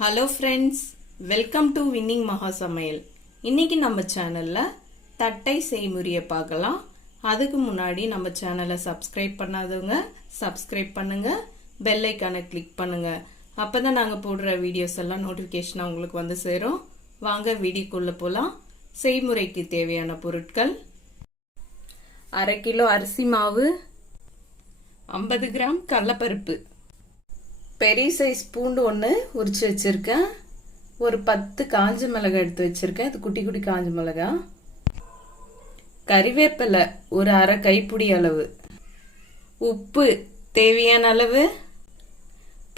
Hello friends, welcome to winning மகா சமையல். இன்னைக்கு நம்ம சேனலில் தட்டை செய்முறையை பார்க்கலாம். அதுக்கு முன்னாடி நம்ம சேனலை சப்ஸ்கிரைப் பண்ணாதவங்க சப்ஸ்கிரைப் பண்ணுங்க, பெல் ஐக்கானை கிளிக் பண்ணுங்க. அப்போ தான் நாங்கள் போடுற வீடியோஸ் எல்லாம் நோட்டிஃபிகேஷனாக உங்களுக்கு வந்து சேரும். வாங்க வீடியோக்குள்ளே போகலாம். செய்முறைக்கு தேவையான பொருட்கள்: 1/2 கிலோ அரிசி மாவு, 50 கிராம் கடலைப்பருப்பு, பெரிய சைஸ் பூண்டு ஒன்று உரிச்சு வச்சிருக்கேன், ஒரு 10 காஞ்ச மிளகாய் எடுத்து வச்சிருக்கேன், இது குட்டி குட்டி காஞ்ச மிளகாய், கறிவேப்பிலை ஒரு அரை கைப்பிடி அளவு, உப்பு தேவையான அளவு,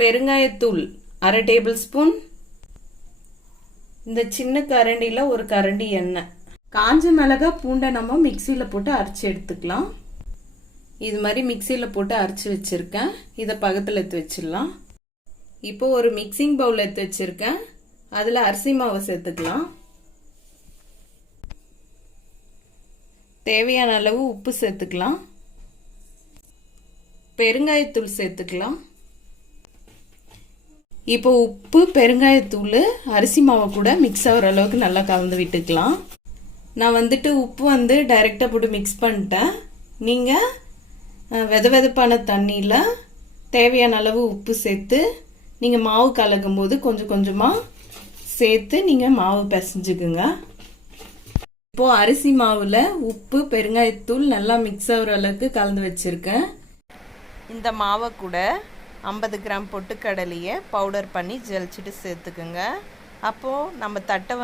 பெருங்காயத்தூள் அரை டேபிள் ஸ்பூன், இந்த சின்ன கரண்டியில் ஒரு கரண்டி எண்ணெய். காஞ்ச மிளகாய் பூண்டை நம்ம மிக்சியில் போட்டு அரைச்சி எடுத்துக்கலாம். இது மாதிரி மிக்சியில் போட்டு அரைச்சி வச்சிருக்கேன். இதை பக்கத்தில் எடுத்து வச்சிடலாம். இப்போ ஒரு மிக்சிங் பவுல் எடுத்து வச்சிருக்கேன். அதில் அரிசி மாவை சேர்த்துக்கலாம். தேவையான அளவு உப்பு சேர்த்துக்கலாம். பெருங்காயத்தூள் சேர்த்துக்கலாம். இப்போ உப்பு பெருங்காயத்தூள் அரிசி மாவை கூட மிக்ஸ் ஆகிற அளவுக்கு நல்லா கலந்து விட்டுக்கலாம். நான் உப்பு டைரெக்டாக போட்டு மிக்ஸ் பண்ணிட்டேன். நீங்கள் வெதப்பான தண்ணியில் தேவையான அளவு உப்பு சேர்த்து நீங்கள் மாவு கலக்கும் போது கொஞ்சம் கொஞ்சமாக சேர்த்து நீங்கள் மாவு பிசைஞ்சுக்குங்க. இப்போது அரிசி மாவில் உப்பு பெருங்காயத்தூள் நல்லா மிக்ஸ் ஆகிற அளவுக்கு கலந்து வச்சுருக்கேன். இந்த மாவை கூட 50 கிராம் பொட்டுக்கடலையை பவுடர் பண்ணி ஜலிச்சுட்டு சேர்த்துக்குங்க. அப்போது நம்ம தட்டை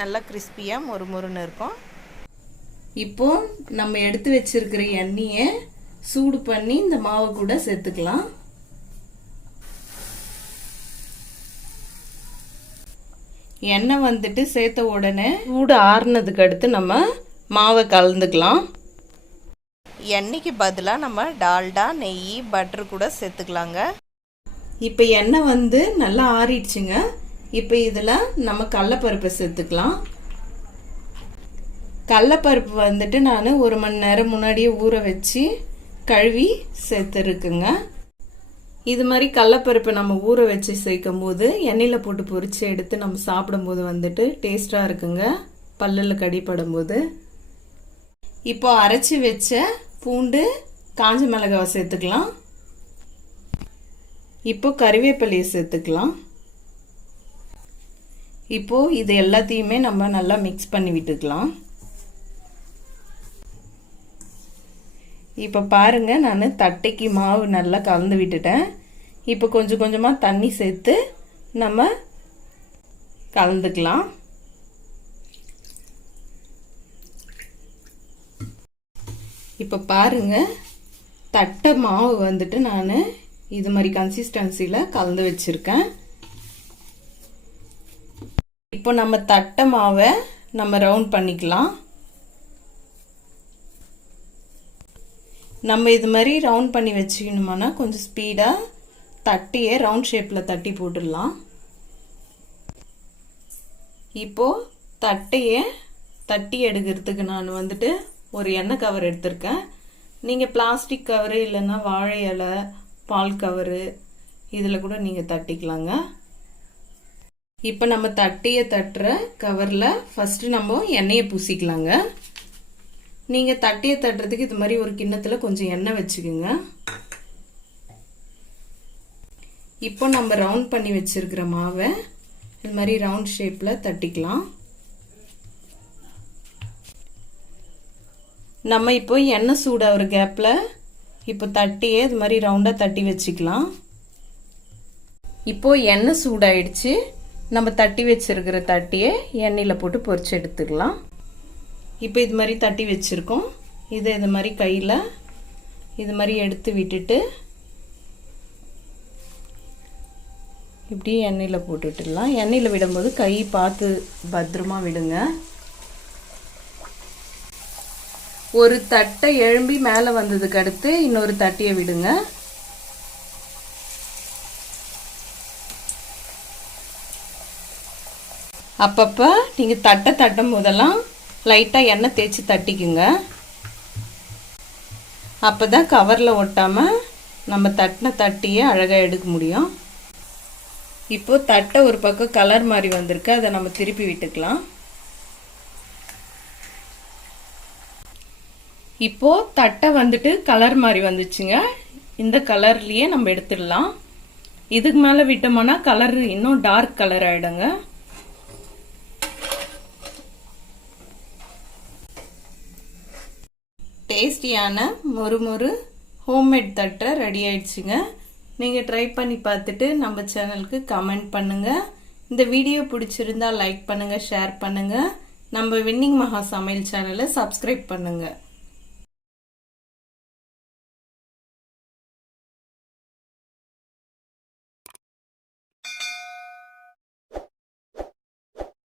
நல்லா கிறிஸ்பியாக மொறுமொறுன்னு இருக்கும். இப்போது நம்ம எடுத்து வச்சிருக்கிற எண்ணெயை சூடு பண்ணி இந்த மாவை கூட சேர்த்துக்கலாம். எண்ணெய் சேர்த்த உடனே சூடு ஆறுனதுக்கு அடுத்து நம்ம மாவை கலந்துக்கலாம். எண்ணெய்க்கு பதிலாக நம்ம டால்டா, நெய், பட்டர் கூட சேர்த்துக்கலாங்க. இப்போ எண்ணெய் நல்லா ஆறிடுச்சுங்க. இப்போ இதில் நம்ம கடலைப்பருப்பை சேர்த்துக்கலாம். கடலைப்பருப்பு நான் 1 மணி நேரம் முன்னாடியே ஊற வச்சு கழுவி சேர்த்துருக்குங்க. இது மாதிரி கடலைப்பருப்பை நம்ம ஊற வச்சு சேர்க்கும் போது எண்ணெயில் போட்டு பொரிச்சு எடுத்து நம்ம சாப்பிடும்போது டேஸ்டாக இருக்குங்க, பல்லில் கடிப்படும் போது. இப்போ அரைச்சி வச்ச பூண்டு காஞ்ச மிளகாவை சேர்த்துக்கலாம். இப்போ கறிவேப்பிலையை சேர்த்துக்கலாம். இப்போ இது எல்லாத்தையுமே நம்ம நல்லா மிக்ஸ் பண்ணி விட்டுக்கலாம். இப்போ பாருங்க, நான் தட்டைக்கு மாவு நல்லா கலந்து விட்டுட்டேன். இப்போ கொஞ்சம் கொஞ்சமாக தண்ணி சேர்த்து நம்ம கலந்துக்கலாம். இப்போ பாருங்க, தட்டை மாவு நான் இது மாதிரி கன்சிஸ்டன்சியில் கலந்து வச்சுருக்கேன். இப்போ நம்ம தட்டை மாவை நம்ம ரவுண்ட் பண்ணிக்கலாம். நம்ம இது மாதிரி ரவுண்ட் பண்ணி வச்சுக்கணுமானா கொஞ்சம் ஸ்பீடாக தட்டியை ரவுண்ட் ஷேப்பில் தட்டி போட்டுடலாம். இப்போது தட்டையை தட்டி எடுக்கிறதுக்கு நான் ஒரு எண்ணெய் கவர் எடுத்திருக்கேன். நீங்கள் பிளாஸ்டிக் கவரு இல்லைன்னா வாழை இலை, பால் கவரு இதில் கூட நீங்கள் தட்டிக்கலாங்க. இப்போ நம்ம தட்டியை தட்டுற கவரில் ஃபஸ்ட்டு நம்ம எண்ணெயை பூசிக்கலாங்க. நீங்கள் தட்டியை தட்டுறதுக்கு இது மாதிரி ஒரு கிண்ணத்தில் கொஞ்சம் எண்ணெய் வச்சுக்கோங்க. இப்போ நம்ம ரவுண்ட் பண்ணி வச்சிருக்கிற மாவை இது மாதிரி ரவுண்ட் ஷேப்பில் தட்டிக்கலாம். நம்ம இப்போ எண்ணெய் சூடாகிற கேப்பில் இப்போ தட்டியே இது மாதிரி ரவுண்டாக தட்டி வச்சுக்கலாம். இப்போ எண்ணெய் சூடாயிடுச்சு. நம்ம தட்டி வச்சிருக்கிற தட்டியை எண்ணெயில் போட்டு பொரிச்சு எடுத்துக்கலாம். இப்போ இது மாதிரி தட்டி வச்சுருக்கோம். இதை இது மாதிரி கையில் இது மாதிரி எடுத்து விட்டுட்டு இப்படி எண்ணெயில் போட்டுட்டுடலாம். எண்ணெயில் விடும்போது கை பார்த்து பத்திரமா விடுங்க. ஒரு தட்டை எழும்பி மேலே வந்ததுக்கு அடுத்து இன்னொரு தட்டியை விடுங்க. அப்பப்போ நீங்கள் தட்டை தட்டும் போதெல்லாம் லைட்டாக எண்ணெய் தேய்ச்சி தட்டிக்குங்க. அப்போ தான் கவரில் ஒட்டாமல் நம்ம தட்டின தட்டியை அழகாக எடுக்க முடியும். இப்போ தட்டை ஒரு பக்கம் கலர் மாதிரி வந்திருக்கு, அதை நம்ம திருப்பி விட்டுக்கலாம். இப்போ தட்டை வந்துட்டு கலர் மாதிரி வந்துச்சுங்க. இந்த கலர்லயே நம்ம எடுத்துடலாம். இதுக்கு மேல விட்டோம்னா கலர் இன்னும் டார்க் கலர் ஆயிடுங்க. டேஸ்டியான மொறு ஹோம்மேட் தட்டை ரெடி ஆயிடுச்சுங்க. நீங்கள் ட்ரை பண்ணி பார்த்துட்டு நம்ம சேனலுக்கு கமெண்ட் பண்ணுங்கள். இந்த வீடியோ பிடிச்சிருந்தா லைக் பண்ணுங்கள், ஷேர் பண்ணுங்கள். நம்ம வின்னிங் மகா சமையல் சேனலை சப்ஸ்கிரைப் பண்ணுங்கள்.